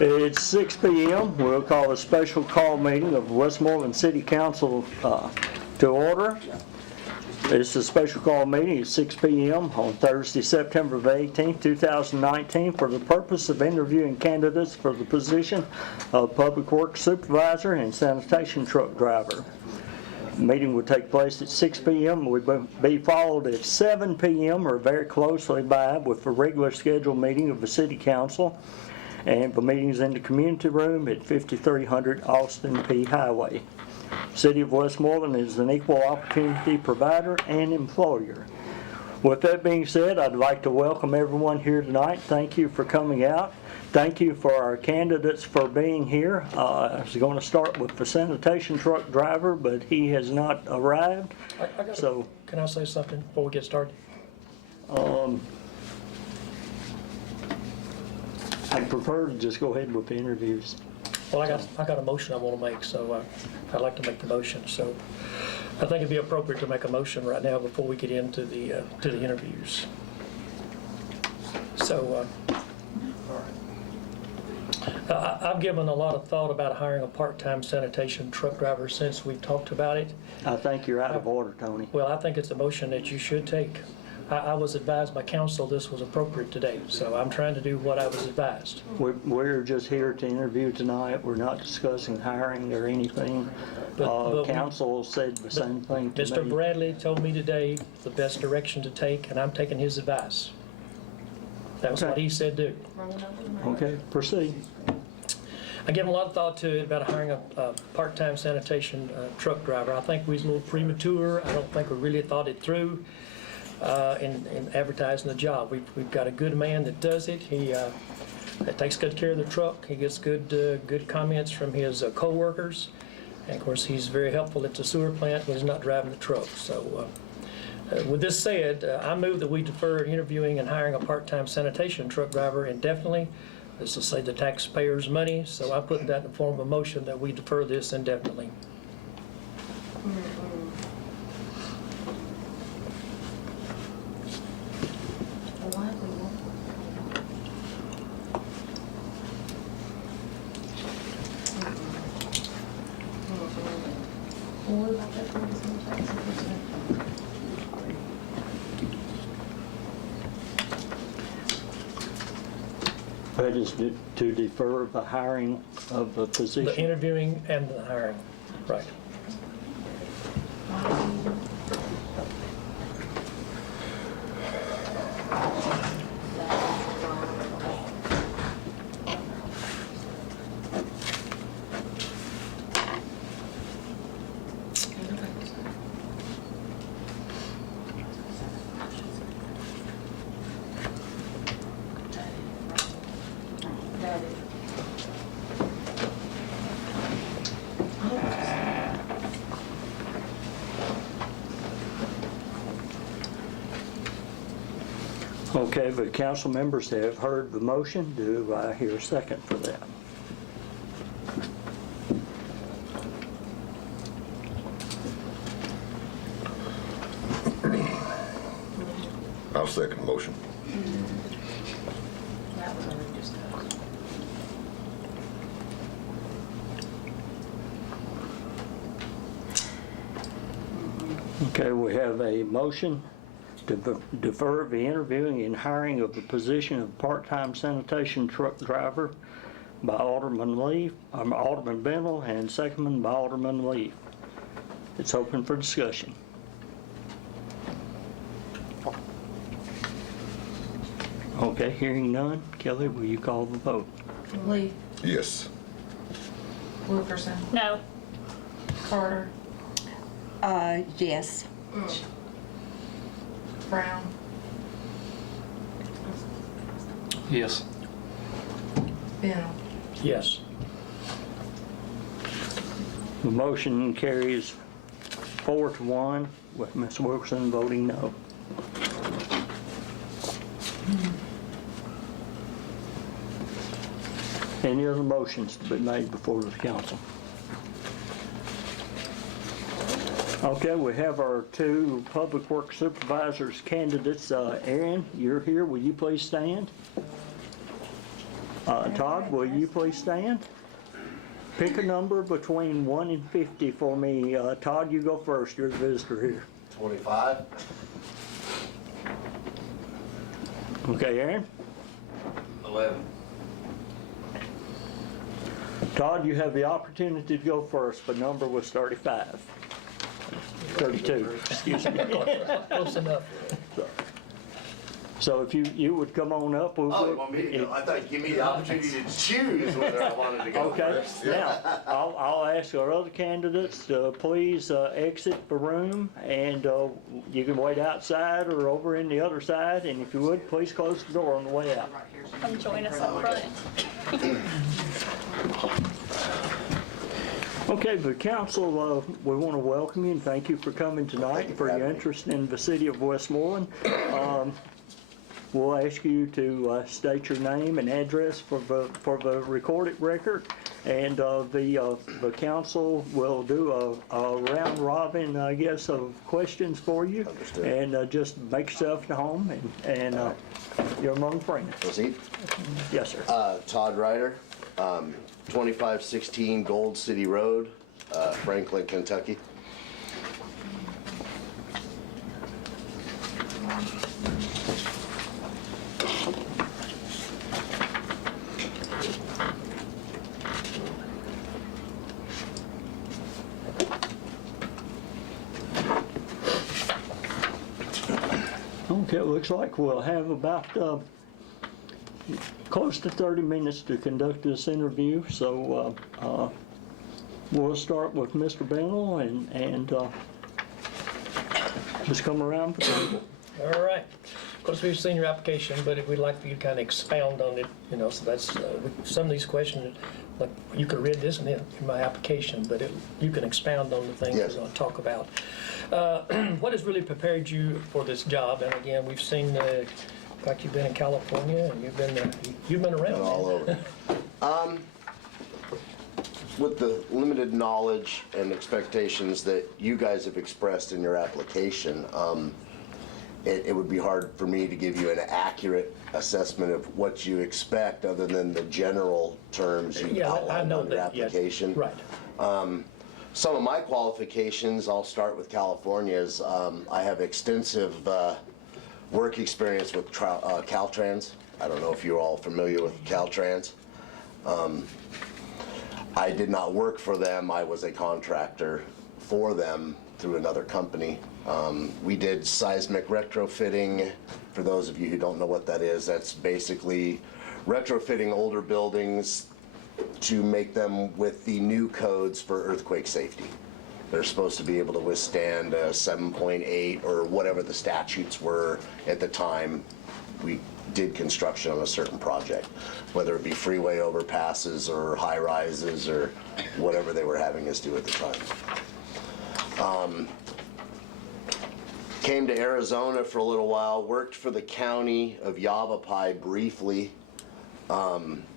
It's 6 p.m. We'll call a special call meeting of Westmoreland City Council to order. It's a special call meeting at 6 p.m. on Thursday, September the 18th, 2019, for the purpose of interviewing candidates for the position of Public Works Supervisor and Sanitation Truck Driver. The meeting will take place at 6 p.m. Will be followed at 7 p.m. or very closely by with the regular scheduled meeting of the City Council and the meetings in the community room at 5300 Austin P. Highway. City of Westmoreland is an equal opportunity provider and employer. With that being said, I'd like to welcome everyone here tonight. Thank you for coming out. Thank you for our candidates for being here. I was going to start with the sanitation truck driver, but he has not arrived. Can I say something before we get started? I'd prefer to just go ahead with the interviews. Well, I got a motion I want to make, so I'd like to make the motion. So I think it'd be appropriate to make a motion right now before we get into the interviews. So I've given a lot of thought about hiring a part-time sanitation truck driver since we've talked about it. I think you're out of order, Tony. Well, I think it's a motion that you should take. I was advised by council this was appropriate today, so I'm trying to do what I was advised. We're just here to interview tonight. We're not discussing hiring or anything. Council said the same thing to me. Mr. Bradley told me today the best direction to take, and I'm taking his advice. That was what he said do. Okay, proceed. I gave a lot of thought to it about hiring a part-time sanitation truck driver. I think we was a little premature. I don't think we really thought it through in advertising the job. We've got a good man that does it. He that takes good care of the truck. He gets good comments from his co-workers. And of course, he's very helpful at the sewer plant when he's not driving the truck. So with this said, I move that we defer interviewing and hiring a part-time sanitation truck driver indefinitely. This will save the taxpayers money, so I'm putting that in the form of a motion that we defer this indefinitely. That is to defer the hiring of the position. The interviewing and the hiring, right. Okay, the council members have heard the motion. Do I hear a second for that? I'll second the motion. Okay, we have a motion to defer the interviewing and hiring of the position of part-time sanitation truck driver by Alderman Bennell, and seconded by Alderman Leaf. It's open for discussion. Okay, hearing none. Kelly, will you call the vote? Lee, Yes. Wilkerson, No. Carter, Yes. Brown, Yes. Bennell. Yes. The motion carries 4-1 with Ms. Wilkerson voting no. Any other motions to be made before the council? Okay, we have our two Public Works Supervisors candidates. Aaron, you're here. Will you please stand? Todd, will you please stand? Pick a number between 1 and 50 for me. Todd, you go first. You're the visitor here. 25. Okay, Aaron? 11. Todd, you have the opportunity to go first, but number was 35. 32, excuse me. Close enough. So if you would come on up. Oh, you want me to go? I thought you give me the opportunity to choose whether I wanted to go Okay, first. now, I'll ask our other candidates to please exit the room, and you can wait outside or over in the other side, and if you would, please close the door on the way out. Come join us up front. Okay, the council, we want to welcome you and thank you for coming tonight and for your interest in the city of Westmoreland. We'll ask you to state your name and address for the recorded record, and the council will do a round robin, I guess, of questions for you. Understood. And just make yourself at home, and you're among friends. Proceed. Yes, sir. Todd Ryder, 2516 Gold City Road, Franklin, Kentucky. Okay, it looks like we'll have about close to 30 minutes to conduct this interview, so we'll start with Mr. Bennell and just come around the table. All right. Of course, we've seen your application, but we'd like for you to kind of expound on it, so that's, some of these questions, like, you could read this in my application, but you can expound on the things Yes. we're going to talk about. What has really prepared you for this job? And again, we've seen, like you've been in California, and you've been around. All over. With the limited knowledge and expectations that you guys have expressed in your application, it would be hard for me to give you an accurate assessment of what you expect other than the general terms you Yeah, I outlined know on your that, yes. application. Right. Some of my qualifications, I'll start with California, is I have extensive work experience with Caltrans. I don't know if you're all familiar with Caltrans. I did not work for them. I was a contractor for them through another company. We did seismic retrofitting. For those of you who don't know what that is, that's basically retrofitting older buildings to make them with the new codes for earthquake safety. They're supposed to be able to withstand 7.8 or whatever the statutes were at the time we did construction on a certain project, whether it be freeway overpasses or high rises or whatever they were having us do at the time. Came to Arizona for a little while, worked for the county of Yavapai briefly.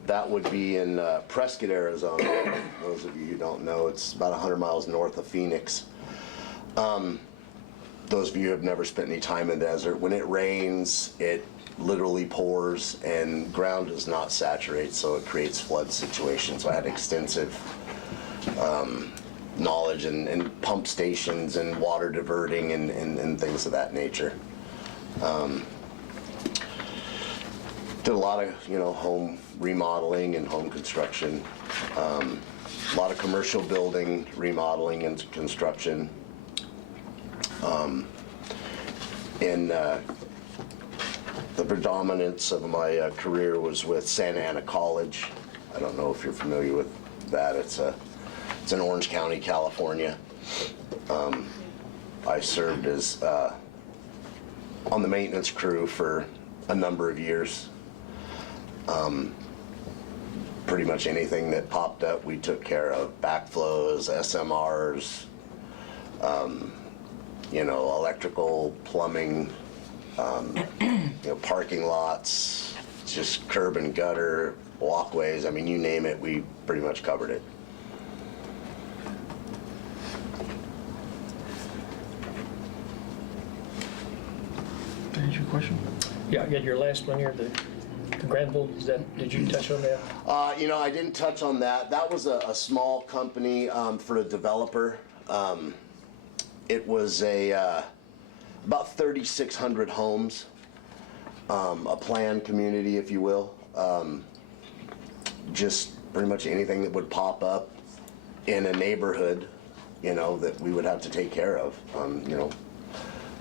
That would be in Prescott, Arizona. Those of you who don't know, it's about 100 miles north of Phoenix. Those of you who have never spent any time in the desert, when it rains, it literally pours and ground does not saturate, so it creates flood situations. So I had extensive knowledge and pump stations and water diverting and things of that nature. Did a lot of home remodeling and home construction, a lot of commercial building remodeling and construction. The predominance of my career was with Santa Ana College. I don't know if you're familiar with that. It's in Orange County, California. I served as on the maintenance crew for a number of years. Pretty much anything that popped up, we took care of. Backflows, SMRs, electrical, plumbing, parking lots, just curb and gutter, walkways. I mean, you name it, we pretty much covered it. Did you answer your question? Yeah, your last one here, the Granville, did you touch on that? I didn't touch on that. That was a small company for a developer. It was about 3,600 homes, a planned community, if you will. Just pretty much anything that would pop up in a neighborhood, that we would have to take care of.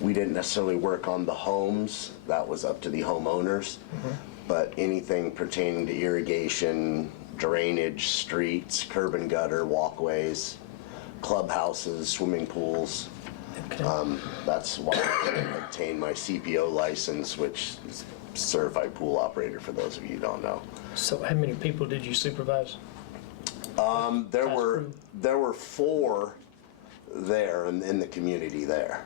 We didn't necessarily work on the homes. That was up to the homeowners. But anything pertaining to irrigation, drainage, streets, curb and gutter, walkways, clubhouses, swimming pools. Okay. That's why I obtained my CPO license, which is Certified Pool Operator, for those of you who don't know. So how many people did you supervise? There were 4 there in the community there.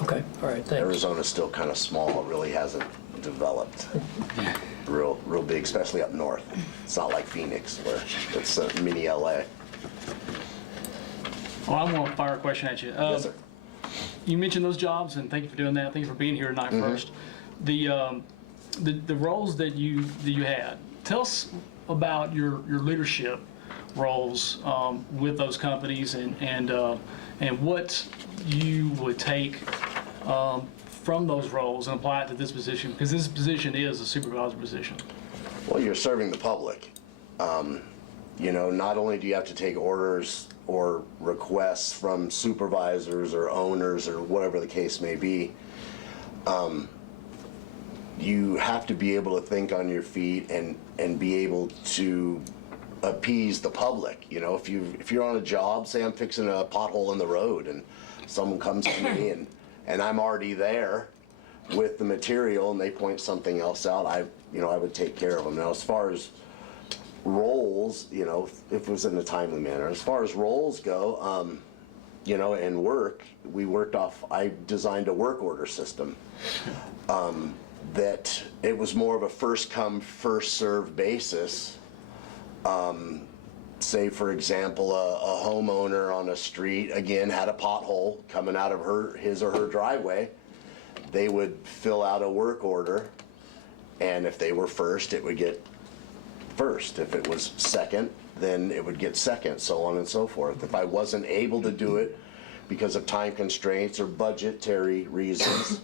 Okay, all right, thanks. Arizona's still kind of small. It really hasn't developed real big, especially up north. It's not like Phoenix, where it's a mini LA. Well, I want to fire a question at you. Yes, sir. You mentioned those jobs, and thank you for doing that. Thank you for being here tonight first. The roles that you had. Tell us about your leadership roles with those companies, and what you would take from those roles and apply it to this position, because this position is a supervisor position. Well, you're serving the public. Not only do you have to take orders or requests from supervisors or owners or whatever the case may be, you have to be able to think on your feet and be able to appease the public. If you're on a job, say I'm fixing a pothole in the road and someone comes to me and I'm already there with the material and they point something else out, I would take care of them. Now, as far as roles, if it was in a timely manner, as far as roles go, and work, I designed a work order system. That it was more of a first come, first served basis. Say, for example, a homeowner on a street, again, had a pothole coming out of his or her driveway. They would fill out a work order, and if they were first, it would get first. If it was second, then it would get second, so on and so forth. If I wasn't able to do it because of time constraints or budgetary reasons,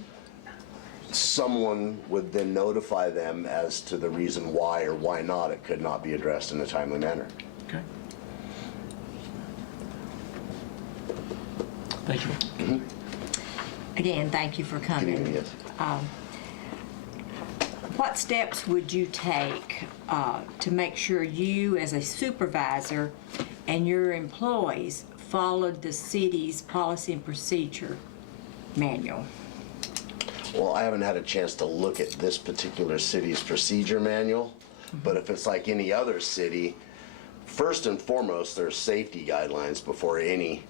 someone would then notify them as to the reason why or why not it could not be addressed in a timely manner. Okay. Thank you. Again, thank you for Good coming. evening, yes. What steps would you take to make sure you, as a supervisor, and your employees followed the city's policy and procedure manual? Well, I haven't had a chance to look at this particular city's procedure manual, but if it's like any other city, first and foremost, there's safety guidelines before any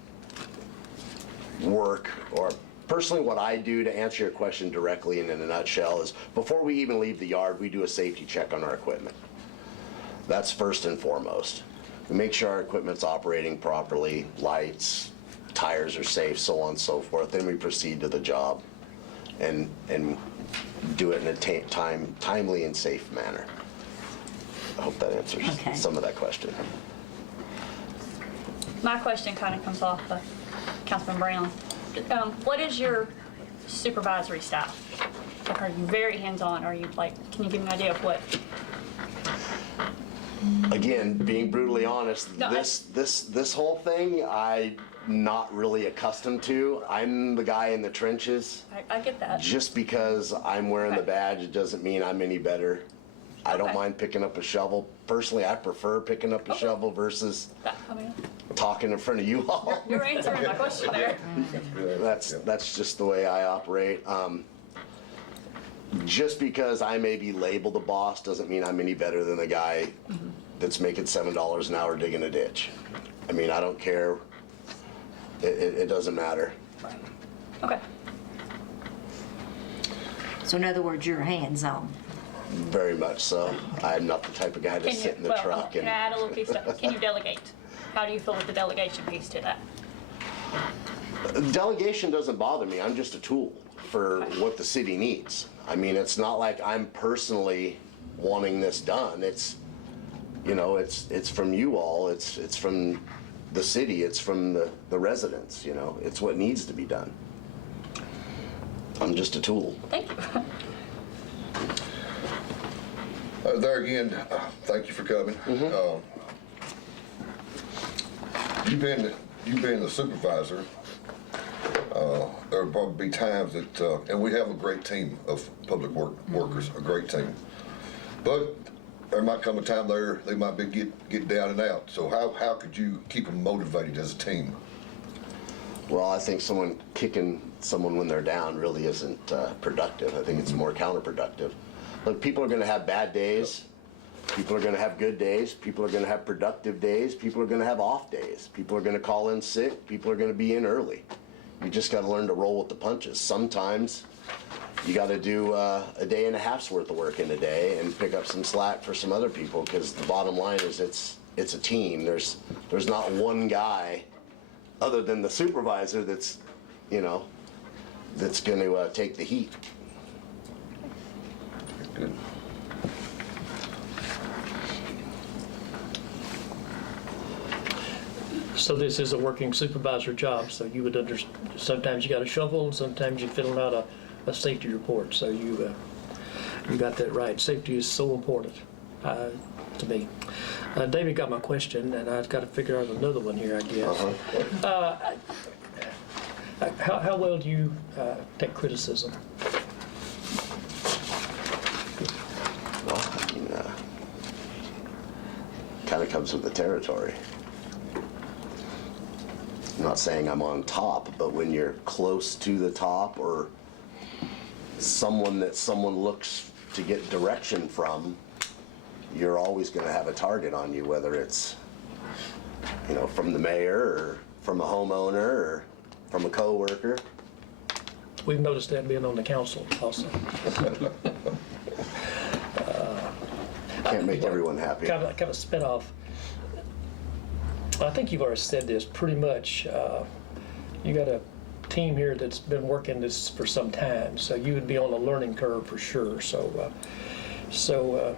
work. Or personally, what I do, to answer your question directly and in a nutshell, is before we even leave the yard, we do a safety check on our equipment. That's first and foremost. We make sure our equipment's operating properly, lights, tires are safe, so on and so forth. Then we proceed to the job and do it in a timely and safe manner. I hope that answers Okay. some of that question. My question kind of comes off of Councilman Brown. What is your supervisory style? Like, are you very hands-on? Are you can you give me an idea of what? Again, being brutally honest, No, this whole thing I'm not really accustomed to. I'm the guy in the trenches. I get that. Just because I'm wearing the badge, it doesn't mean I'm any better. I don't Okay. mind picking up a shovel. Personally, I prefer picking up a shovel versus talking in front of you all. You're answering my question there. That's just the way I operate. Just because I may be labeled a boss doesn't mean I'm any better than the guy that's making $7 an hour digging a ditch. I mean, I don't care. It doesn't matter. Right. Okay. So in other words, you're hands-on. Very much so. I'm not the type of guy to sit in the truck can I add a little piece to can you delegate? How do you feel with the delegation piece to that? Delegation doesn't bother me. I'm just a tool. for what the city needs. I mean, it's not like I'm personally wanting this done. It's, you know, it's from you all, it's from the city, it's from the residents, you know, it's what needs to be done. I'm just a tool. Thank you. There again, thank you for coming. You being the supervisor, there'll probably be times that, and we have a great team of public workers, a great team. But there might come a time there they might be get down and out. So how could you keep them motivated as a team? Well, I think someone kicking someone when they're down really isn't productive. I think it's more counterproductive. Look, people are going to have bad days. People are going to have good days. People are going to have productive days. People are going to have off days. People are going to call in sick. People are going to be in early. You just got to learn to roll with the punches. Sometimes you got to do a day and a half's worth of work in a day and pick up some slack for some other people, because the bottom line is it's a team. There's not one guy other than the supervisor that's, you know, that's going to take the heat. Good. So this is a working supervisor job, so you would understand, sometimes you got a shovel, and sometimes you're filling out a safety report, so you got that right. Safety is so important to me. David got my question, and I've got to figure out another one here, I guess. How well do you take criticism? Well, I mean, kind of comes with the territory. I'm not saying I'm on top, but when you're close to the top, or someone that someone looks to get direction from, you're always going to have a target on you, whether it's, you know, from the mayor or from a homeowner or from a coworker. We've noticed that being on the council also. Can't make everyone happy. Kind of a spin-off. I think you've already said this pretty much. You got a team here that's been working this for some time, so you would be on a learning curve for sure. So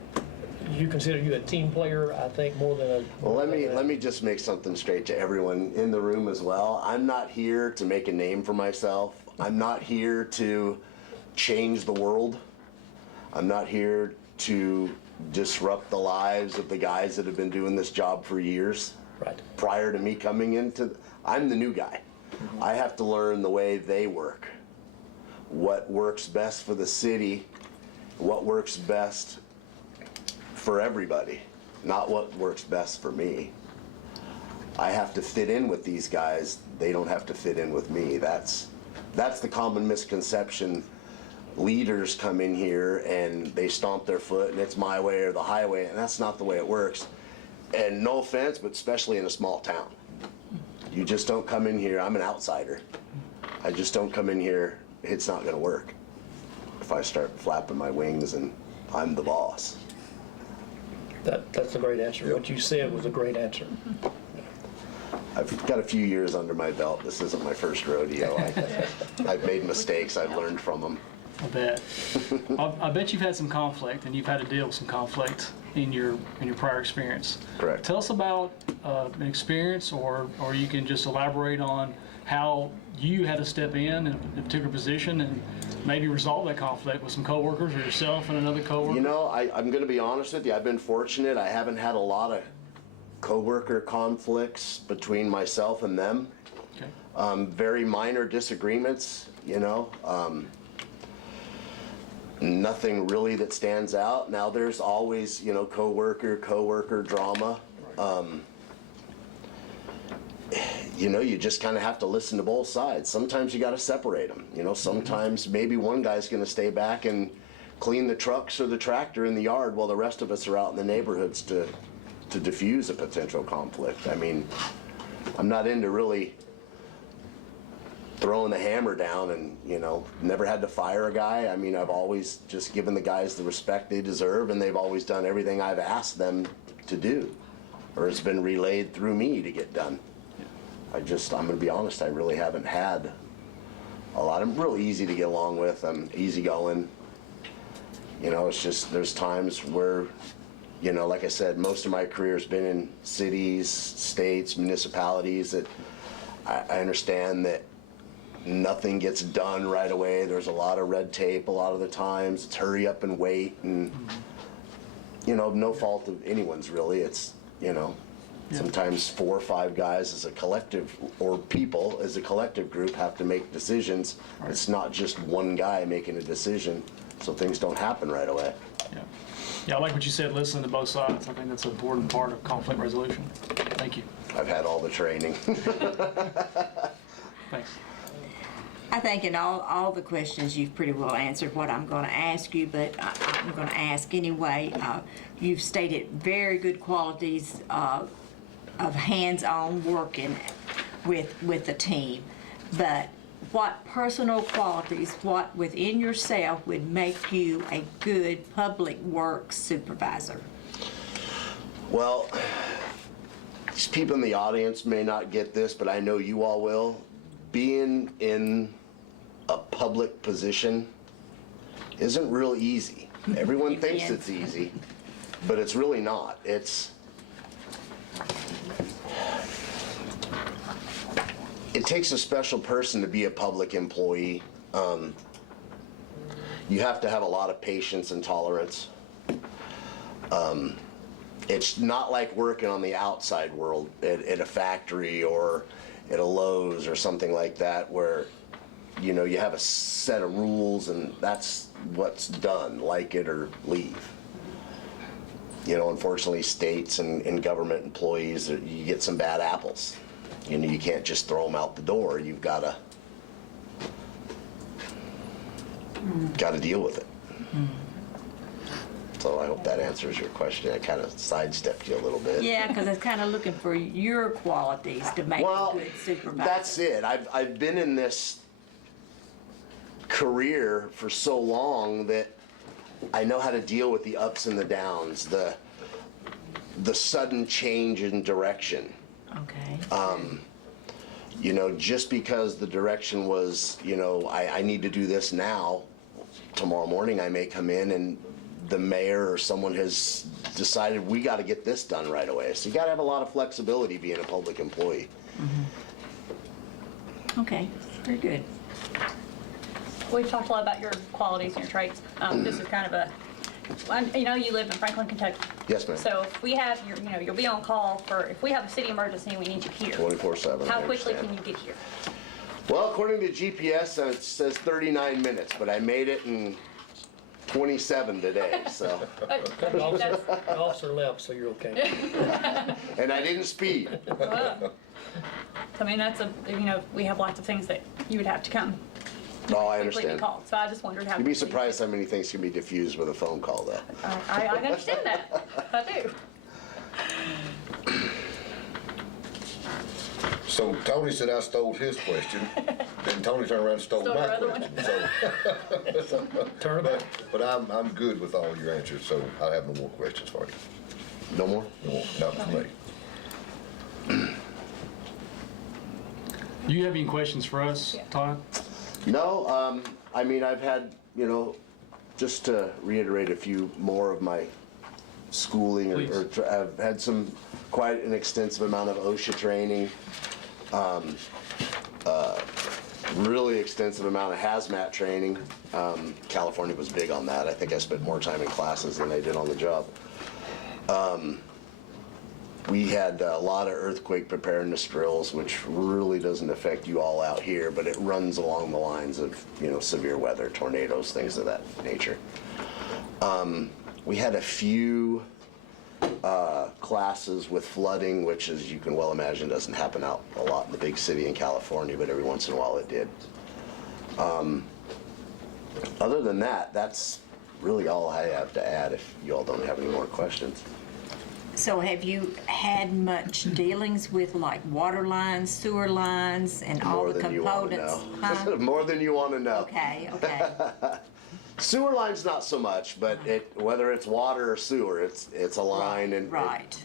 you consider you a team player, I think, more than a... Well, let me just make something straight to everyone in the room as well. I'm not here to make a name for myself. I'm not here to change the world. I'm not here to disrupt the lives of the guys that have been doing this job for years. Right. Prior to me coming into, I'm the new guy. I have to learn the way they work. What works best for the city, what works best for everybody, not what works best for me. I have to fit in with these guys. They don't have to fit in with me. That's the common misconception. Leaders come in here and they stomp their foot and it's my way or the highway, and that's not the way it works. And no offense, but especially in a small town. You just don't come in here, I'm an outsider. I just don't come in here, it's not gonna work if I start flapping my wings and I'm the boss. That's a great answer. What you said was a great answer. I've got a few years under my belt. This isn't my first rodeo. I've made mistakes, I've learned from them. I bet. I bet you've had some conflict, and you've had to deal with some conflict in your prior experience. Correct. Tell us about an experience, or you can just elaborate on how you had to step in a particular position and maybe resolve that conflict with some coworkers or yourself and another coworker. You know, I'm going to be honest with you. I've been fortunate. I haven't had a lot of coworker conflicts between myself and them. Okay. Very minor disagreements, you know. Nothing really that stands out. Now there's always, you know, coworker drama. You know, you just kind of have to listen to both sides. Sometimes you got to separate them. You know, sometimes maybe one guy's going to stay back and clean the trucks or the tractor in the yard while the rest of us are out in the neighborhoods to diffuse a potential conflict. I mean, I'm not into really throwing the hammer down and, you know, never had to fire a guy. I mean, I've always just given the guys the respect they deserve, and they've always done everything I've asked them to do, or it's been relayed through me to get done. I'm gonna be honest, I really haven't had a lot. I'm real easy to get along with. I'm easygoing. You know, it's just there's times where, you know, like I said, most of my career has been in cities, states, municipalities that I understand that nothing gets done right away. There's a lot of red tape a lot of the times. It's hurry up and wait, and you know, no fault of anyone's really. It's, you know, sometimes 4 or 5 guys as a collective, or people as a collective group, have to make decisions. It's not just one guy making a decision, so things don't happen right away. Yeah. Yeah, I like what you said, listen to both sides. I think that's an important part of conflict resolution. Thank you. I've had all the training. Thanks. I think in all the questions, you've pretty well answered what I'm going to ask you, but I'm going to ask anyway. You've stated very good qualities of hands-on working with the team, but what personal qualities, what within yourself would make you a good public works supervisor? Well, these people in the audience may not get this, but I know you all will. Being in a public position isn't real easy. Everyone thinks can. it's easy, but it's really not. It takes a special person to be a public employee. You have to have a lot of patience and tolerance. It's not like working on the outside world at a factory or at a Lowe's or something like that, where, you know, you have a set of rules and that's what's done, like it or leave. You know, unfortunately, states and government employees, you get some bad apples. You know, you can't just throw them out the door. You've got to deal with it. So I hope that answers your question. I kind of sidestepped you a little bit. Yeah, because it's kind of looking for your qualities to make Well, a good supervisor. that's it. I've been in this career for so long that I know how to deal with the ups and the downs, the sudden change in direction. Okay. You know, just because the direction was, you know, I need to do this now, tomorrow morning I may come in and the mayor or someone has decided we got to get this done right away. So you got to have a lot of flexibility being a public employee. Okay, very good. We've talked a lot about your qualities and your traits. This is kind of you know, you live in Franklin, Kentucky. Yes, ma'am. So if we have your, you know, you'll be on call if we have a city emergency and we need you here. 24/7. How I quickly understand. can you get here? Well, according to GPS, it says 39 minutes, but I made it in 27 today, so. The officer left, so you're okay. And I didn't speed. I mean, you know, we have lots of things that you would have to come No, I quickly be understand. called. So I just wondered how. You'd be quickly- surprised how many things can be diffused with a phone call, though. I understand that. I do. So Tony said I stole his question, then Tony turned around and stole Stole my your other one. question. So, Turn about. but I'm good with all your answers, so I have no more questions for you. No more? No more, not for me. Do you have any questions for us, Yeah. Todd? No, I mean, I've had, you know, just to reiterate a few more of my schooling, Please. I've had quite an extensive amount of OSHA training, really extensive amount of hazmat training. California was big on that. I think I spent more time in classes than I did on the job. We had a lot of earthquake preparedness drills, which really doesn't affect you all out here, but it runs along the lines of, you know, severe weather, tornadoes, things of that nature. We had a few classes with flooding, which, as you can well imagine, doesn't happen out a lot in the big city in California, but every once in a while it did. Other than that, that's really all I have to add if you all don't have any more questions. So have you had much dealings with like water lines, sewer lines, and all More the than you want to components? know. Huh? More than you want to know. Okay. Sewer lines not so much, but whether it's water or sewer, it's a line, and Right.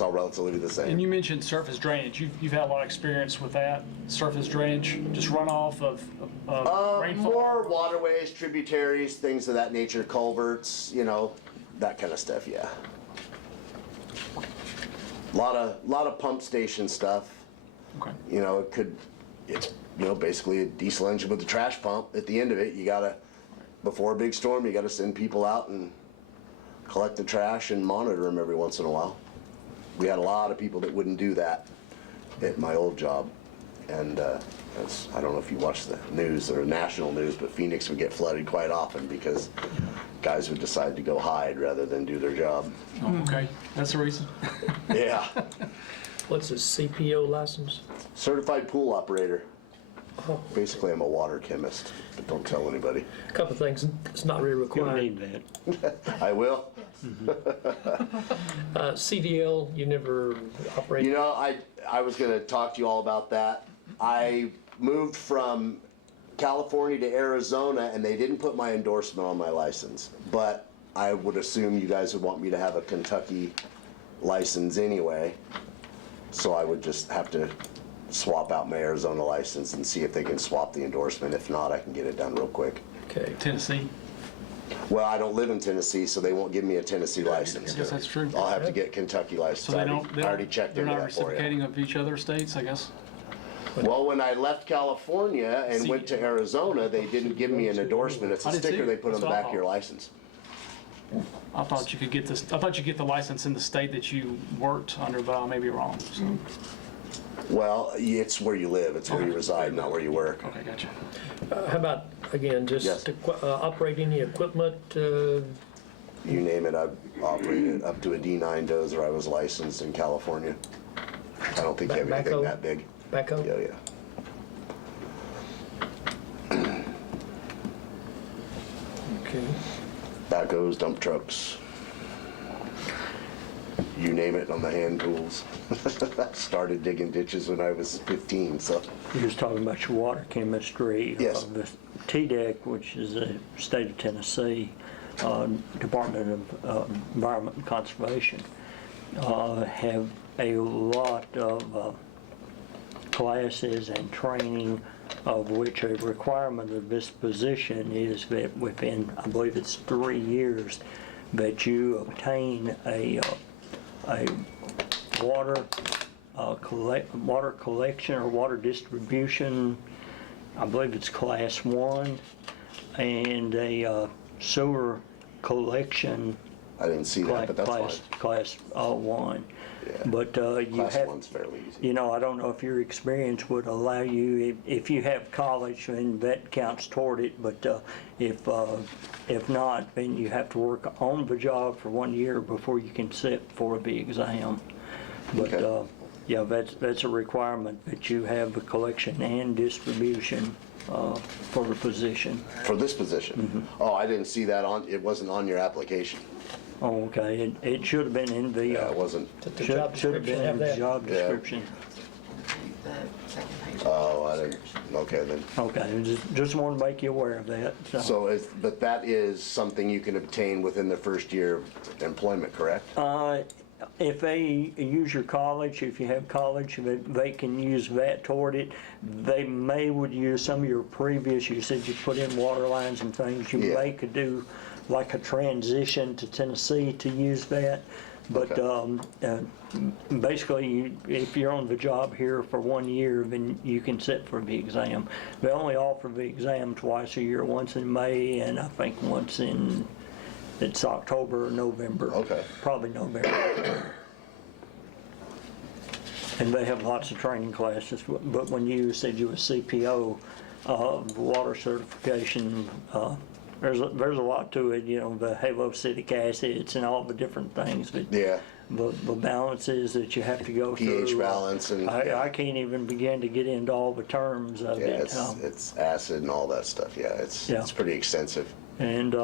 It's all relatively the And same. you mentioned surface drainage. You've had a lot of experience with that, surface drainage, just runoff of rainfall? More waterways, tributaries, things of that nature, culverts, that kind of stuff, yeah. Lot of pump station stuff. Okay. It's basically a diesel engine with a trash pump. At the end of it, before a big storm, you gotta send people out and collect the trash and monitor them every once in a while. We had a lot of people that wouldn't do that at my old job. And I don't know if you watch the news or national news, but Phoenix would get flooded quite often because guys would decide to go hide rather than do their job. Oh, okay, that's the reason. Yeah. What's a CPO license? Certified pool operator. Basically, I'm a water chemist, but don't tell anybody. A couple of things, it's not really You required. need that. I will. CDL, you never operated? I was gonna talk to you all about that. I moved from California to Arizona and they didn't put my endorsement on my license. But I would assume you guys would want me to have a Kentucky license anyway. So I would just have to swap out my Arizona license and see if they can swap the endorsement. If not, I can get it done real quick. Okay. Tennessee. Well, I don't live in Tennessee, so they won't give me a Tennessee license. I guess that's true. I'll have to get Kentucky So license. they I don't, already checked they're into not that for you. reciprocating of each other states, I guess? Well, when I left California and went to Arizona, they didn't give me an endorsement. It's I a did sticker too. they put on That's the what I back of your thought. license. I thought you could get this, I thought you get the license in the state that you worked under, but I may be wrong, so, Well, it's where you live, it's where you Okay. reside, not where you work. okay, gotcha. How about, again, Yes. just to operate any equipment? You name it, I've operated up to a D9 dozer. I was licensed in California. I don't think you have anything Backhoe? that big. Backhoe? Yeah, yeah. Okay. Backhoes, dump trucks. You name it on the hand tools. I started digging ditches when I was 15, so. You was talking about your water chemistry. Yes. The TDEC, which is the state of Tennessee, Department of Environment and Conservation, have a lot of classes and training, of which a requirement of this position is that within, I believe it's 3 years, that you obtain a water water collection or water distribution, I believe it's class 1, and a sewer collection I didn't see that, but that's fine. class 1. Yeah. But you Class have, 1's fairly easy. I don't know if your experience would allow you, if you have college, then that counts toward it, but if not, then you have to work on the job for 1 year before you can sit for the exam. But, Okay. yeah, that's a requirement that you have the collection and distribution for the position. For this position? Oh, I didn't see that it wasn't on your application. Oh, okay, it should have been in the, Yeah, it wasn't. The job should have description been have in the that? job Yeah. description. The second page. Oh, I didn't, okay then. Okay, just want to make you aware of that. But that is something you can obtain within the first year of employment, correct? If they use your college, if you have college, they can use that toward it. They would use some of your previous, you said you put in water lines and things, you Yeah. may could do like a transition to Tennessee to use that. But basically, if you're on the job here for 1 year, then you can sit for the exam. They only offer the exam twice a year, once in May and I think once in, it's October or November. Okay. Probably November. And they have lots of training classes, but when you said you were CPO, water certification, there's a lot to it, the halocitic acids and all the different things that Yeah. the balances that you have to go through. pH balance and. I can't even begin to get into all the terms of Yeah, it. it's acid and all that stuff, yeah, it's Yeah. pretty extensive. And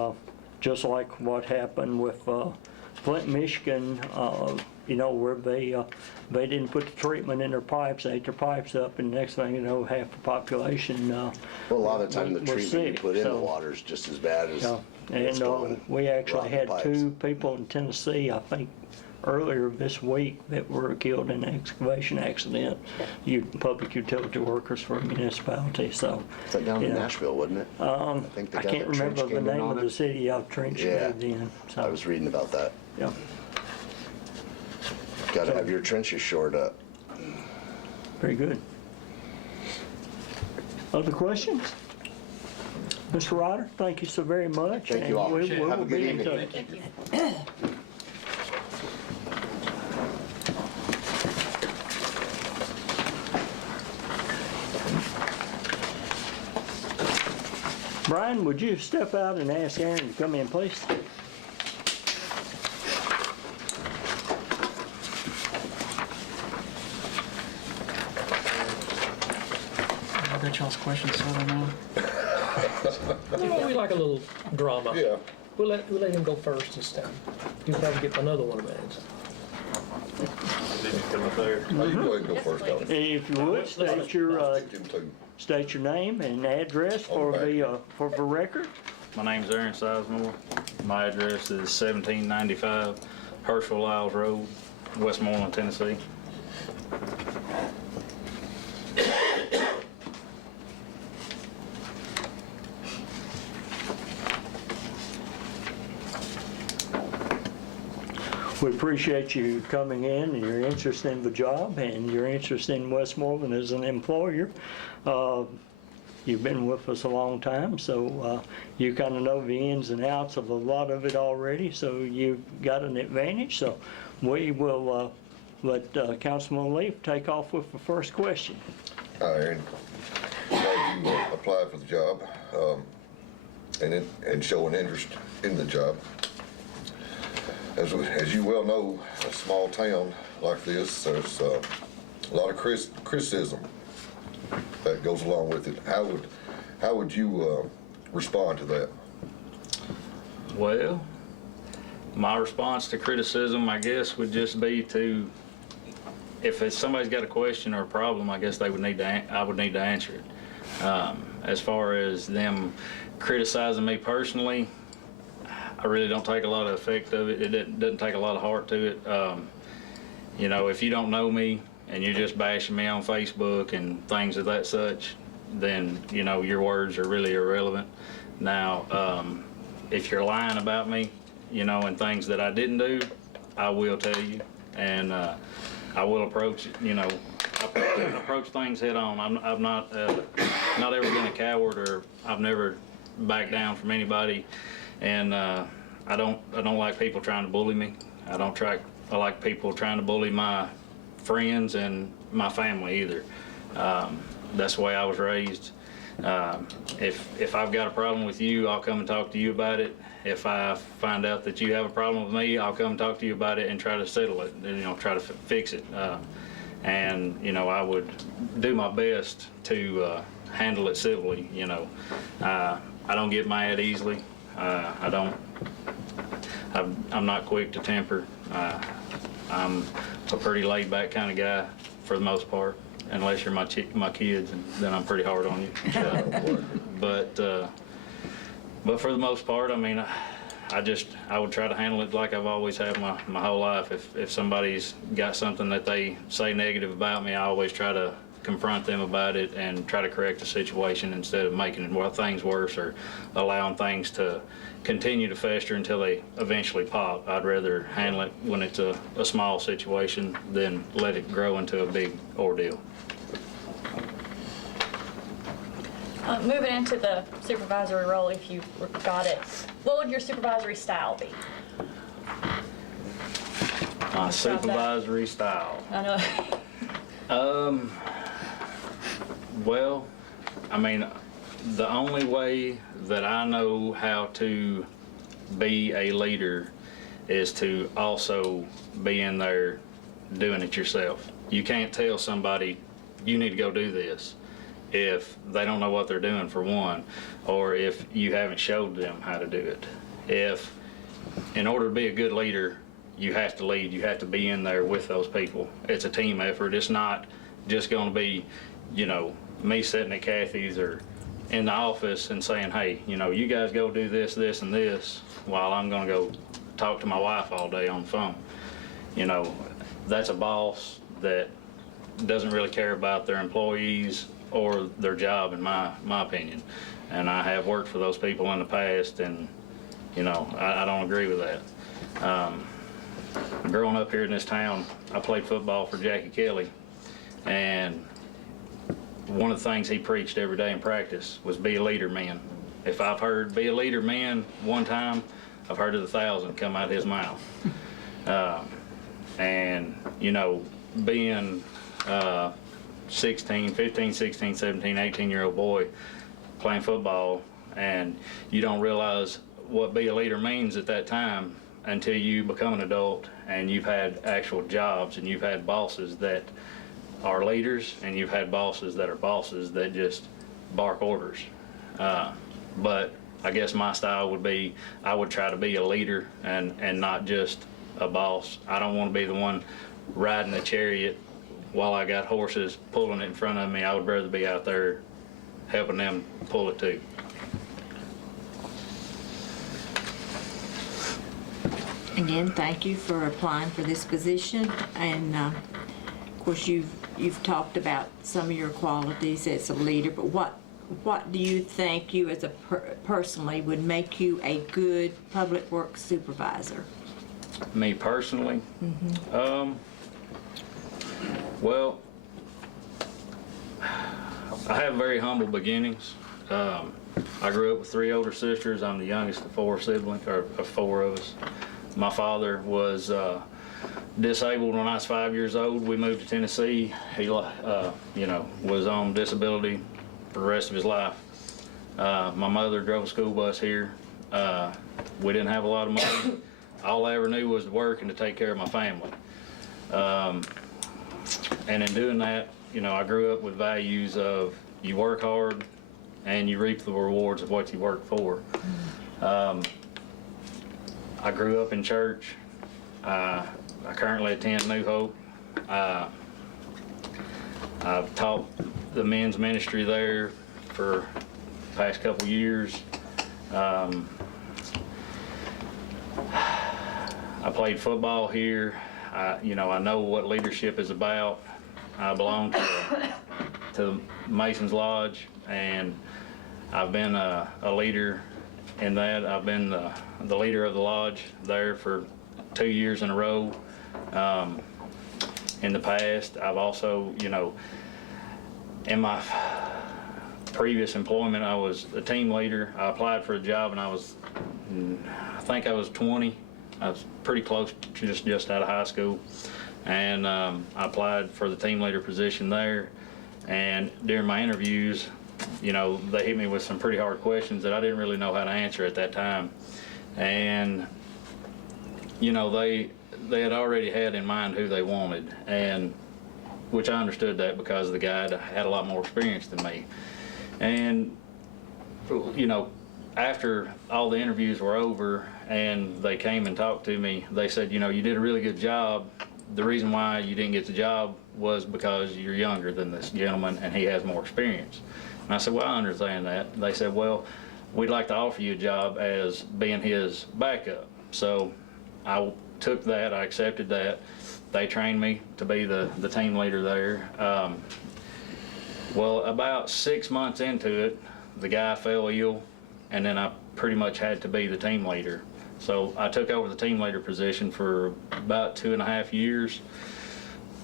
just like what happened with Flint, Michigan, where they didn't put the treatment in their pipes, they ate their pipes up, and next thing you know, half the population Well, a lot of the time, the were treatment you sick, put in the so- water is just as bad as. what's And going we actually rotten had pipes. 2 people in Tennessee, I think earlier this week that were killed in an excavation accident, public utility workers for a municipality, so. It's like down in Yeah. Nashville, wasn't it? I think the I guy can't that Trench remember the came in name on of the it. city out Trench Yeah. lived in, so. I was reading about that. Yeah. Gotta have your trenches shored up. Very good. Other questions? Mr. Ryder, thank you so very much. Thank you all. and we Appreciate it. will Have a good be in evening. touch. Brian, would you step out and ask Aaron to come in, please? I got y'all's questions sorted now. No, we like a little drama. Yeah. We'll let him go first this time. You'll probably get another one of his. Oh, you go ahead and go first, Donnie. If you would, state your, Jim too. state your name and address for the, for record. My name's Aaron Sizemore. My address is 1795 Herschel Lyles Road, Westmoreland, Tennessee. We appreciate you coming in and your interest in the job and your interest in Westmoreland as an employer. You've been with us a long time, so you kind of know the ins and outs of a lot of it already, so you've got an advantage. So we will let Councilman Leaf take off with the first question. Hi, Aaron. Glad you applied for the job and show an interest in the job. As you well know, a small town like this, there's a lot of criticism that goes along with it. How would you respond to that? Well, my response to criticism, I guess, would just be to, if somebody's got a question or a problem, I guess I would need to answer it. As far as them criticizing me personally, I really don't take a lot of effect of it. It doesn't take a lot of heart to it. You know, if you don't know me and you're just bashing me on Facebook and things of that such, then, you know, your words are really irrelevant. Now, if you're lying about me, you know, and things that I didn't do, I will tell you. And I will approach, you know, approach things head on. I'm not ever been a coward, or I've never backed down from anybody. And I don't like people trying to bully me. I like people trying to bully my friends and my family either. That's the way I was raised. If I've got a problem with you, I'll come and talk to you about it. If I find out that you have a problem with me, I'll come and talk to you about it and try to settle it, you know, try to fix it. And, you know, I would do my best to handle it civilly, you know. I don't get mad easily. I'm not quick to temper. I'm a pretty laid back kind of guy for the most part, unless you're my kids, and then I'm pretty hard on you. But for the most part, I mean, I would try to handle it like I've always had my whole life. If somebody's got something that they say negative about me, I always try to confront them about it and try to correct the situation instead of making things worse or allowing things to continue to fester until they eventually pop. I'd rather handle it when it's a small situation than let it grow into a big ordeal. Moving into the supervisory role, if you got it, what would your supervisory style be? My supervisory style. I know. Well, I mean, the only way that I know how to be a leader is to also be in there doing it yourself. You can't tell somebody, you need to go do this, if they don't know what they're doing, for one, or if you haven't showed them how to do it. In order to be a good leader, you have to lead. You have to be in there with those people. It's a team effort. It's not just going to be, you know, me sitting at Kathy's or in the office and saying, hey, you know, you guys go do this, this, and this, while I'm going to go talk to my wife all day on the phone. you know, that's a boss that doesn't really care about their employees or their job, in my opinion. And I have worked for those people in the past, and, you know, I don't agree with that. Growing up here in this town, I played football for Jackie Kelly, and one of the things he preached every day in practice was be a leader, man. If I've heard be a leader, man, one time, I've heard it 1,000 come out his mouth. And, you know, being 15, 16, 17, 18-year-old boy playing football, and you don't realize what be a leader means at that time until you become an adult and you've had actual jobs and you've had bosses that are leaders and you've had bosses that just bark orders. But I guess my style would be, I would try to be a leader and not just a boss. I don't want to be the one riding the chariot while I got horses pulling it in front of me. I would rather be out there helping them pull it too. Again, thank you for applying for this position, and of course you've talked about some of your qualities as a leader, but what do you think you as a personally would make you a good public works supervisor? Me personally? Well, I have very humble beginnings. I grew up with 3 older sisters. I'm the youngest of 4 siblings, or of 4 of us. My father was disabled when I was 5 years old. We moved to Tennessee. He, you know, was on disability for the rest of his life. My mother drove a school bus here. We didn't have a lot of money. All I ever knew was to work and to take care of my family. And in doing that, you know, I grew up with values of you work hard and you reap the rewards of what you work for. I grew up in church. I currently attend New Hope. I've taught the men's ministry there for the past couple years. I played football here. You know, I know what leadership is about. I belong to Mason's Lodge, and I've been a leader in that. I've been the leader of the lodge there for 2 years in a row. In the past, I've also, you know, in my previous employment, I was a team leader. I applied for a job, and I think I was 20. I was pretty close to just out of high school, and I applied for the team leader position there. And during my interviews, you know, they hit me with some pretty hard questions that I didn't really know how to answer at that time. And, you know, they had already had in mind who they wanted, and which I understood that because the guy had a lot more experience than me. And, you know, after all the interviews were over and they came and talked to me, they said, you know, you did a really good job. The reason why you didn't get the job was because you're younger than this gentleman and he has more experience. And I said, well, I understand that. They said, well, we'd like to offer you a job as being his backup. So I took that, I accepted that. They trained me to be the team leader there. Well, about 6 months into it, the guy fell ill, and then I pretty much had to be the team leader. So I took over the team leader position for about 2.5 years.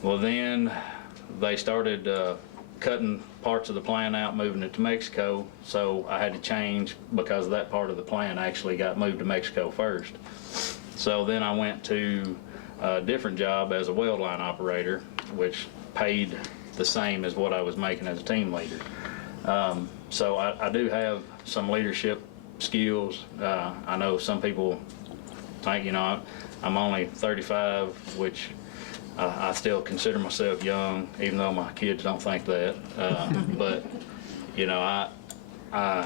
Well, then they started cutting parts of the plant out, moving it to Mexico. So I had to change because that part of the plant actually got moved to Mexico first. So then I went to a different job as a weld line operator, which paid the same as what I was making as a team leader. So I do have some leadership skills. I know some people think, you know, I'm only 35, which I still consider myself young, even though my kids don't think that. But, you know, I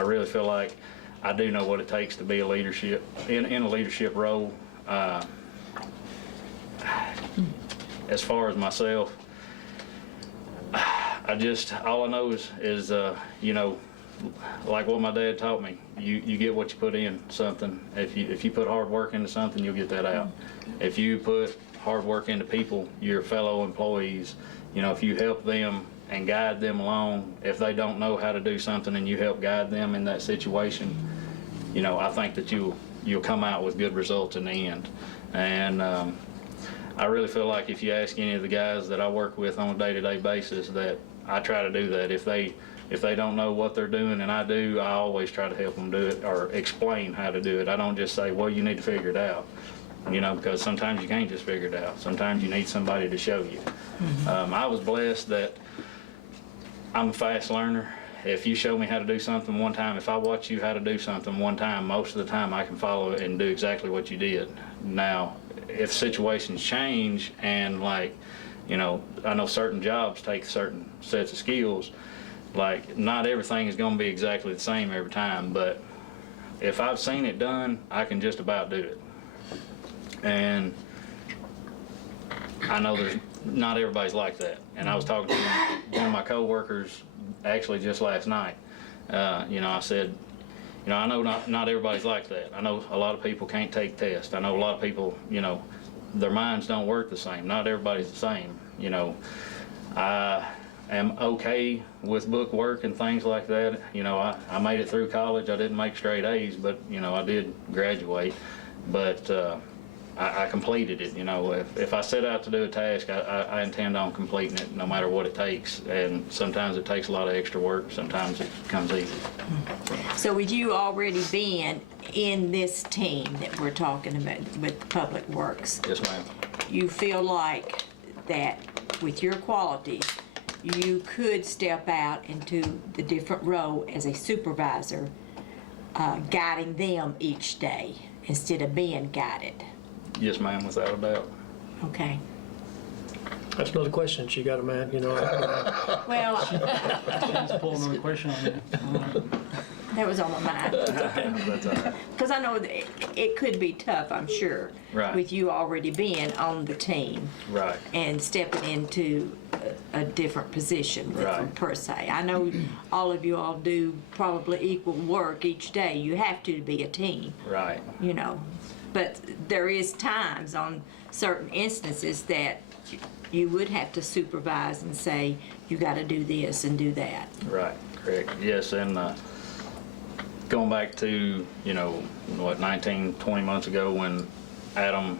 really feel like I do know what it takes to be a leadership, in a leadership role. As far as myself, all I know is you know, like what my dad taught me, you get what you put in something. If you put hard work into something, you'll get that out. If you put hard work into people, your fellow employees, if you help them and guide them along, if they don't know how to do something and you help guide them in that situation, I think that you'll come out with good results in the end. And I really feel like if you ask any of the guys that I work with on a day-to-day basis, that I try to do that. If they don't know what they're doing and I do, I always try to help them do it or explain how to do it. I don't just say, well, you need to figure it out, because sometimes you can't just figure it out. Sometimes you need somebody to show you. I was blessed that I'm a fast learner. If you show me how to do something one time, if I watch you how to do something one time, most of the time I can follow it and do exactly what you did. Now, if situations change and I know certain jobs take certain sets of skills, not everything is going to be exactly the same every time, but if I've seen it done, I can just about do it. And I know not everybody's like that. And I was talking to one of my coworkers actually just last night. I said, I know not everybody's like that. I know a lot of people can't take tests. I know a lot of people, their minds don't work the same. Not everybody's the same. I am okay with book work and things like that. I made it through college. I didn't make straight A's, but, I did graduate. But I completed it. If I set out to do a task, I intend on completing it no matter what it takes. And sometimes it takes a lot of extra work. Sometimes it comes easy. So with you already being in this team that we're talking about with Public Works, Yes, ma'am. you feel like that with your qualities, you could step out into the different role as a supervisor, guiding them each day instead of being guided. Yes, ma'am, without a doubt. Okay. That's another question she got, man, Well, Let's pull another question on that. that was on my mind. That's all right. Because I know that it could be tough, I'm sure. Right. With you already being on the team. Right. And stepping into a different position Right. per se. I know all of you all do probably equal work each day. You have to be a team, Right. But there is times on certain instances that you would have to supervise and say, you got to do this and do that. Right. Correct. Yes, and going back to, 19, 20 months ago when Adam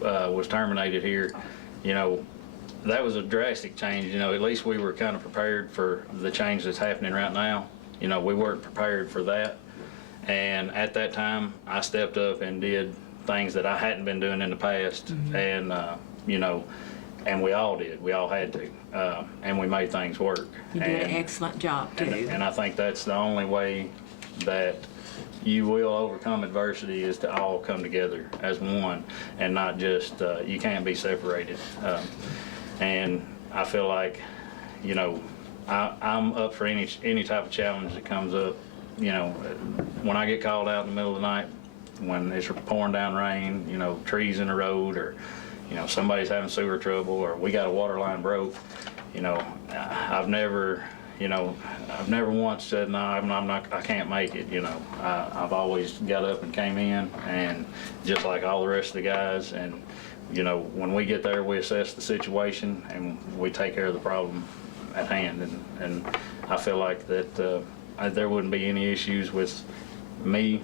was terminated here, that was a drastic change. At least we were kind of prepared for the change that's happening right now. We weren't prepared for that. And at that time, I stepped up and did things that I hadn't been doing in the past. And, and we all did. We all had to. And we made things work. You did an excellent job, too. And I think that's the only way that you will overcome adversity is to all come together as one and not just, you can't be separated. And I feel like, I'm up for any type of challenge that comes up. When I get called out in the middle of the night, when it's pouring down rain, trees in the road, or, somebody's having sewer trouble, or we got a water line broke, I've never once said, no, I'm not, I can't make it, I've always got up and came in, and just like all the rest of the guys, and, when we get there, we assess the situation, and we take care of the problem at hand, and I feel like that, there wouldn't be any issues with me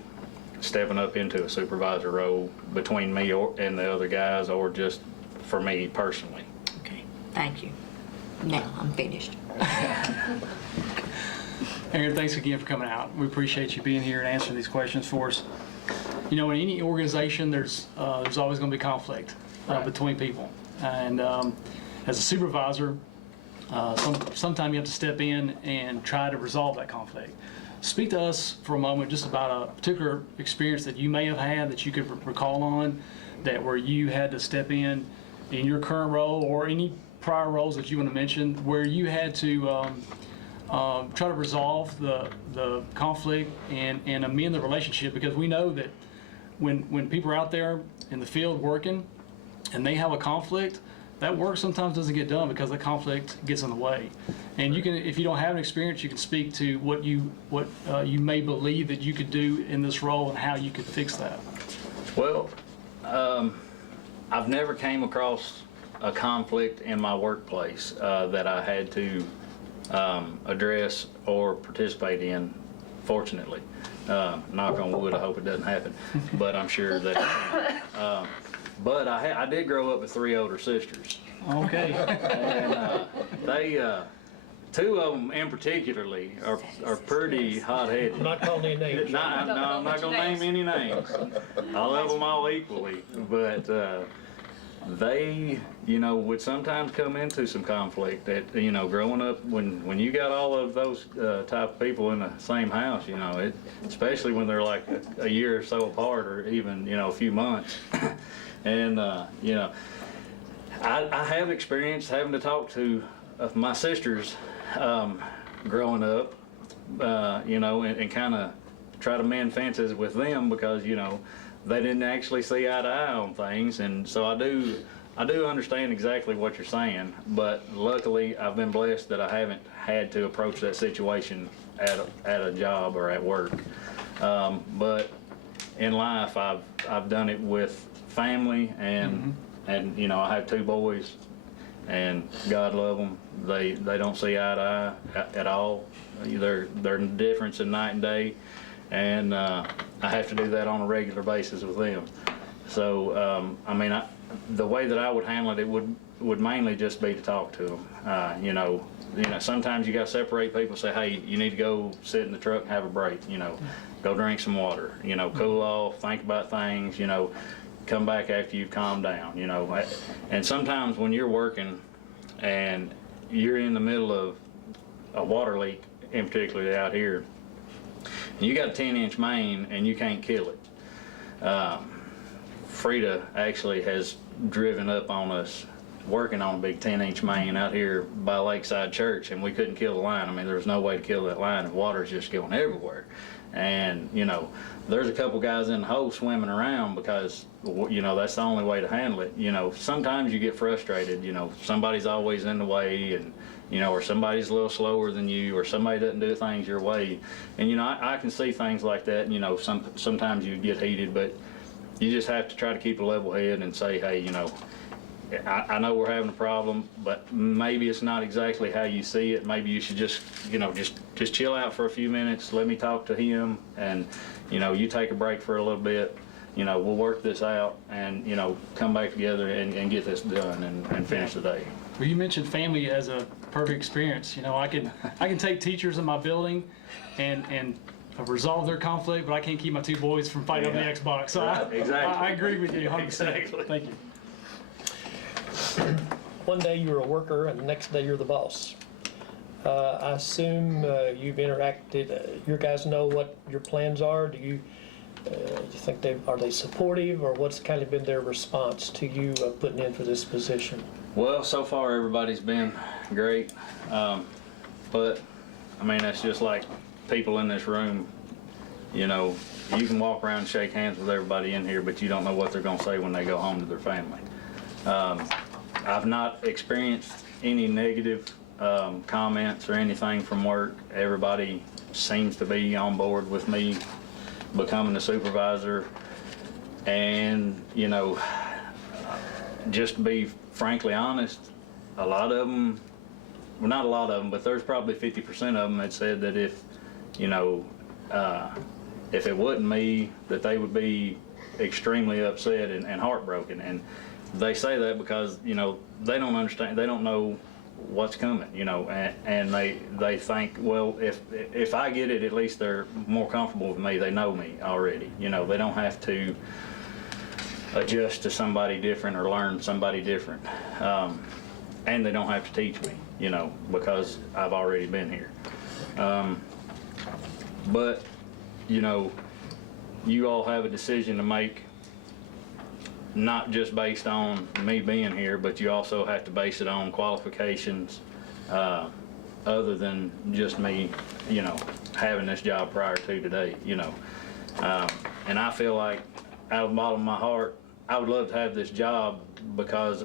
stepping up into a supervisor role between me and the other guys, or just for me personally. Okay, thank you. Now, I'm finished. Aaron, thanks again for coming out. We appreciate you being here and answering these questions for us. In any organization, there's always going to be conflict between people. And as a supervisor, sometimes you have to step in and try to resolve that conflict. Speak to us for a moment just about a particular experience that you may have had that you could recall on, that where you had to step in your current role or any prior roles that you want to mention, where you had to try to resolve the conflict and amend the relationship, because we know that when people are out there in the field working and they have a conflict, that work sometimes doesn't get done because the conflict gets in the way. And you can, if you don't have an experience, you can speak to what you may believe that you could do in this role and how you could fix that. Well, I've never came across a conflict in my workplace that I had to address or participate in, fortunately. Knock on wood, I hope it doesn't happen, but I'm sure that but I did grow up with 3 older sisters. Okay. And they, 2 of them in particularly are pretty hot-headed. I'm not calling any names. No, I'm not gonna name any names. I love them all equally, but they, would sometimes come into some conflict that, growing up, when you got all of those type of people in the same house, especially when they're like a year or so apart or even, a few months. And, I have experienced having to talk to my sisters growing up, and kind of try to mend fences with them because, they didn't actually see eye to eye on things. And so I do understand exactly what you're saying, but luckily I've been blessed that I haven't had to approach that situation at a job or at work. But in life, I've done it with family and I have 2 boys, and God love them. They don't see eye to eye at all. They're difference in night and day, and I have to do that on a regular basis with them. So the way that I would handle it would mainly just be to talk to them. Sometimes you got to separate people. Say, hey, you need to go sit in the truck and have a break. Go drink some water. Cool off, think about things. Come back after you've calmed down. And sometimes when you're working and you're in the middle of a water leak, in particular out here, and you got a 10-inch main and you can't kill it. Frida actually has driven up on us working on a big 10-inch main out here by Lakeside Church, and we couldn't kill the line. There was no way to kill that line, and water's just going everywhere. And, there's a couple guys in the hole swimming around because, that's the only way to handle it. Sometimes you get frustrated, somebody's always in the way, and, or somebody's a little slower than you, or somebody doesn't do things your way. And, I can see things like that, sometimes you get heated, but you just have to try to keep a level head and say, hey, I know we're having a problem, but maybe it's not exactly how you see it. Maybe you should just, just chill out for a few minutes. Let me talk to him, and, you take a break for a little bit. We'll work this out and, come back together and get this done and finish the day. Well, you mentioned family as a perfect experience. I can take teachers in my building and resolve their conflict, but I can't keep my 2 boys from fighting over the Xbox. So Exactly. I agree with you 100%. Exactly. Thank you. One day you're a worker and the next day you're the boss. I assume you've interacted, your guys know what your plans are. Do you think are they supportive, or what's kind of been their response to you putting in for this position? Well, so far everybody's been great, but that's just like people in this room. You can walk around and shake hands with everybody in here, but you don't know what they're going to say when they go home to their family. I've not experienced any negative comments or anything from work. Everybody seems to be on board with me becoming a supervisor, and just to be frankly honest, a lot of them, well, not a lot of them, but there's probably 50% of them that said that if it wasn't me, that they would be extremely upset and heartbroken. And they say that because they don't understand, they don't know what's coming, and they think, well, if I get it, at least they're more comfortable with me. They know me already. They don't have to adjust to somebody different or learn somebody different, and they don't have to teach me, because I've already been here. But you all have a decision to make, not just based on me being here, but you also have to base it on qualifications other than just me, having this job prior to today, and I feel like out of the bottom of my heart, I would love to have this job because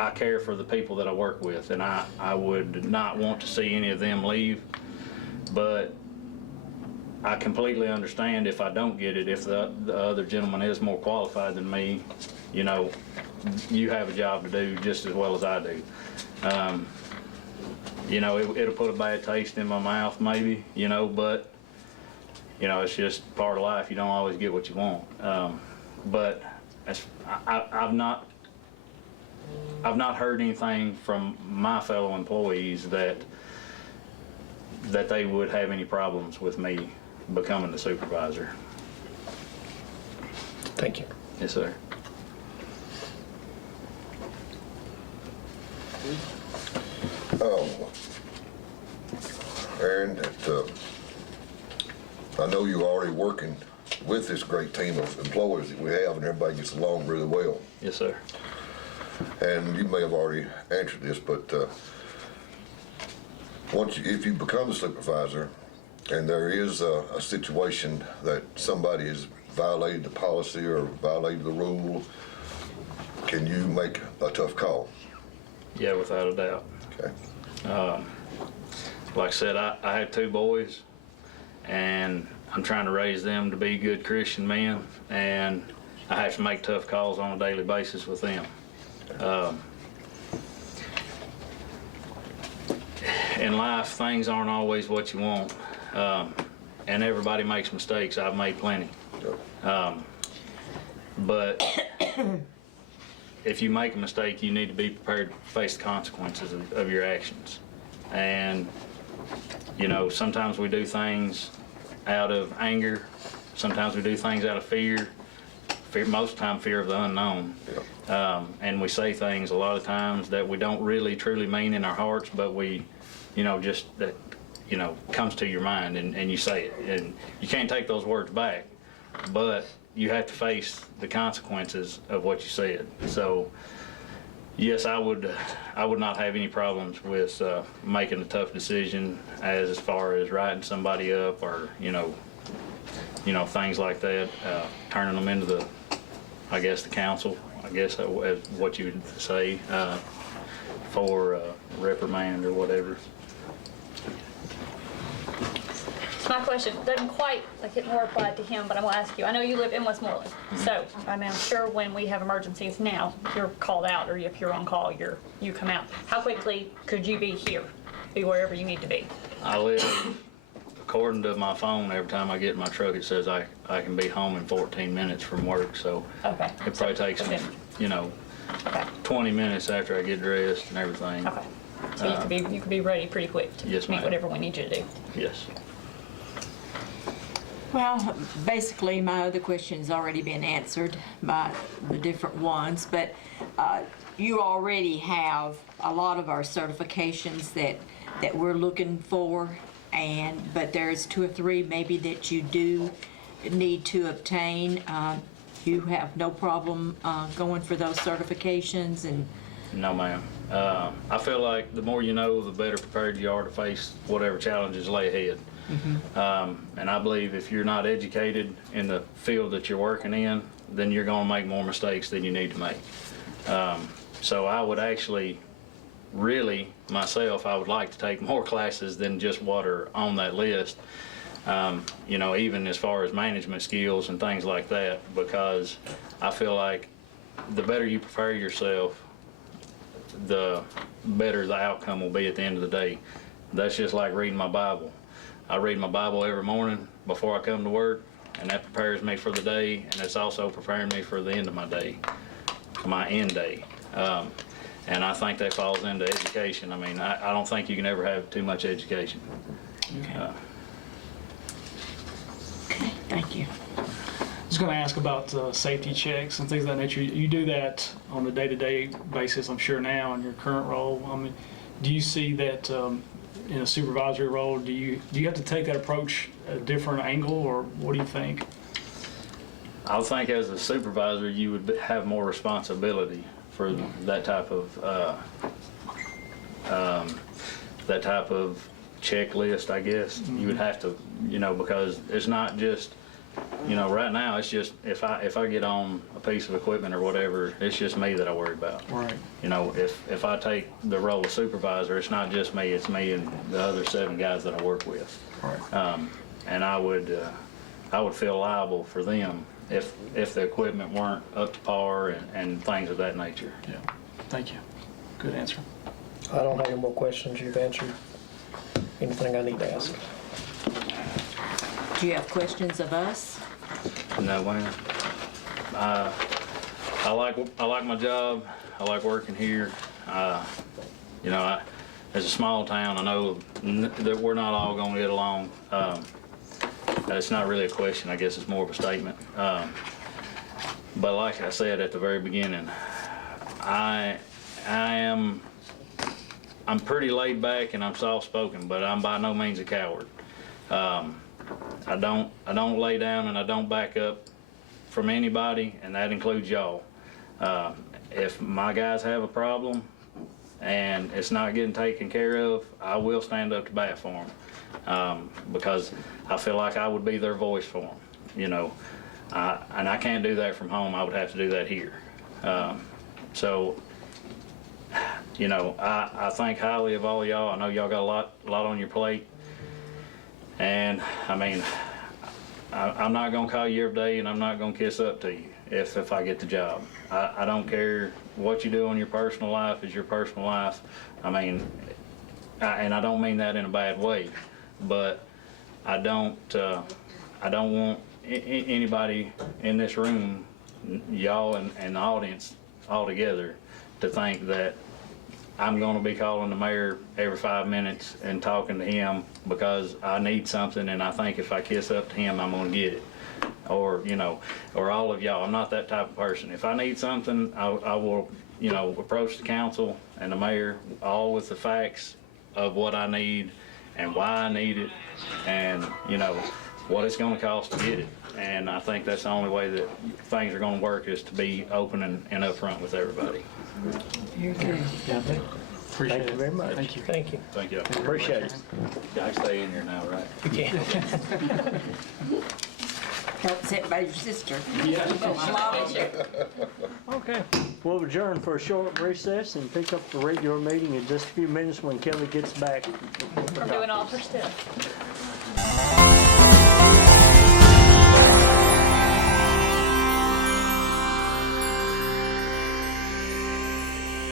I care for the people that I work with, and I would not want to see any of them leave. But I completely understand if I don't get it, if the other gentleman is more qualified than me, you know, you have a job to do just as well as I do. You know, it'll put a bad taste in my mouth maybe, you know, but, you know, it's just part of life. You don't always get what you want. But I've not heard anything from my fellow employees that they would have any problems with me becoming the supervisor. Thank you. Yes, sir. Aaron, I know you're already working with this great team of employees that we have, and everybody gets along really well. Yes, sir. And you may have already answered this, but if you become the supervisor, and there is a situation that somebody has violated the policy or violated the rule, can you make a tough call? Yeah, without a doubt. Okay. Like I said, I have 2 boys, and I'm trying to raise them to be good Christian men, and I have to make tough calls on a daily basis with them. In life, things aren't always what you want, and everybody makes mistakes. I've made plenty. But if you make a mistake, you need to be prepared to face the consequences of your actions. And, you know, sometimes we do things out of anger. Sometimes we do things out of fear. Most of the time, fear of the unknown. And we say things a lot of times that we don't really truly mean in our hearts, but we, you know, just that, you know, comes to your mind and you say it. And you can't take those words back, but you have to face the consequences of what you said. So, yes, I would not have any problems with making a tough decision as far as writing somebody up or, you know, things like that, turning them into the, I guess, the council, I guess, as what you would say, for reprimand or whatever. My question doesn't quite hit more applied to him, but I'm gonna ask you. I know you live in Westmoreland, so I mean, I'm sure when we have emergencies now, you're called out, or if you're on call, you come out. How quickly could you be here, be wherever you need to be? I live, according to my phone, every time I get in my truck, it says I can be home in 14 minutes from work. So Okay. it probably takes me, you know, Okay. 20 minutes after I get dressed and everything. Okay. So you could be ready pretty quick to Yes, meet ma'am. whatever we need you to do. Yes. Well, basically, my other question's already been answered by the different ones, but you already have a lot of our certifications that we're looking for, but there's 2 or 3 maybe that you do need to obtain. You have no problem going for those certifications and No, ma'am. I feel like the more you know, the better prepared you are to face whatever challenges lay ahead. And I believe if you're not educated in the field that you're working in, then you're going to make more mistakes than you need to make. So I would actually, really, myself, I would like to take more classes than just what are on that list. You know, even as far as management skills and things like that, because I feel like the better you prepare yourself, the better the outcome will be at the end of the day. That's just like reading my Bible. I read my Bible every morning before I come to work, and that prepares me for the day, and it's also preparing me for the end of my day, my end day. And I think that falls into education. I mean, I don't think you can ever have too much education. okay, thank you. I was going to ask about safety checks and things of that nature. You do that on a day-to-day basis, I'm sure now in your current role. I mean, do you see that in a supervisory role? Do you have to take that approach at a different angle, or what do you think? I think as a supervisor, you would have more responsibility for that type of checklist, I guess. You would have to, you know, because it's not just you know, right now, it's just, if I get on a piece of equipment or whatever, it's just me that I worry about. Right. You know, if I take the role of supervisor, it's not just me, it's me and the other 7 guys that I work with. Right. And I would feel liable for them if the equipment weren't up to par and things of that nature. Yeah. Thank you. Good answer. I don't have any more questions. You've answered anything I need to ask. Do you have questions of us? No, man. I like my job. I like working here. You know, as a small town, I know that we're not all going to get along. It's not really a question. I guess it's more of a statement. But like I said at the very beginning, I'm pretty laid back and I'm soft spoken, but I'm by no means a coward. I don't lay down and I don't back up from anybody, and that includes y'all. If my guys have a problem and it's not getting taken care of, I will stand up to bat for them, because I feel like I would be their voice for them, you know. And I can't do that from home. I would have to do that here. So, you know, I think highly of all y'all. I know y'all got a lot on your plate. And I mean, I'm not gonna call you every day, and I'm not gonna kiss up to you if I get the job. I don't care what you do in your personal life is your personal life. I mean, and I don't mean that in a bad way, but I don't want anybody in this room, y'all and the audience all together, to think that I'm going to be calling the mayor every 5 minutes and talking to him because I need something, and I think if I kiss up to him, I'm going to get it. Or, you know, or all of y'all. I'm not that type of person. If I need something, I will, you know, approach the council and the mayor, all with the facts of what I need and why I need it, and, you know, what it's going to cost to get it. And I think that's the only way that things are going to work, is to be open and upfront with everybody. Very good. Yeah. Appreciate Thank it. you very much. Thank you. Thank you. Thank you. Appreciate it. I stay in here now, right? You can. Help sit by your sister. Okay. We'll adjourn for a short recess and pick up the regular meeting in just a few minutes when Kelly gets back. We're doing all her stuff.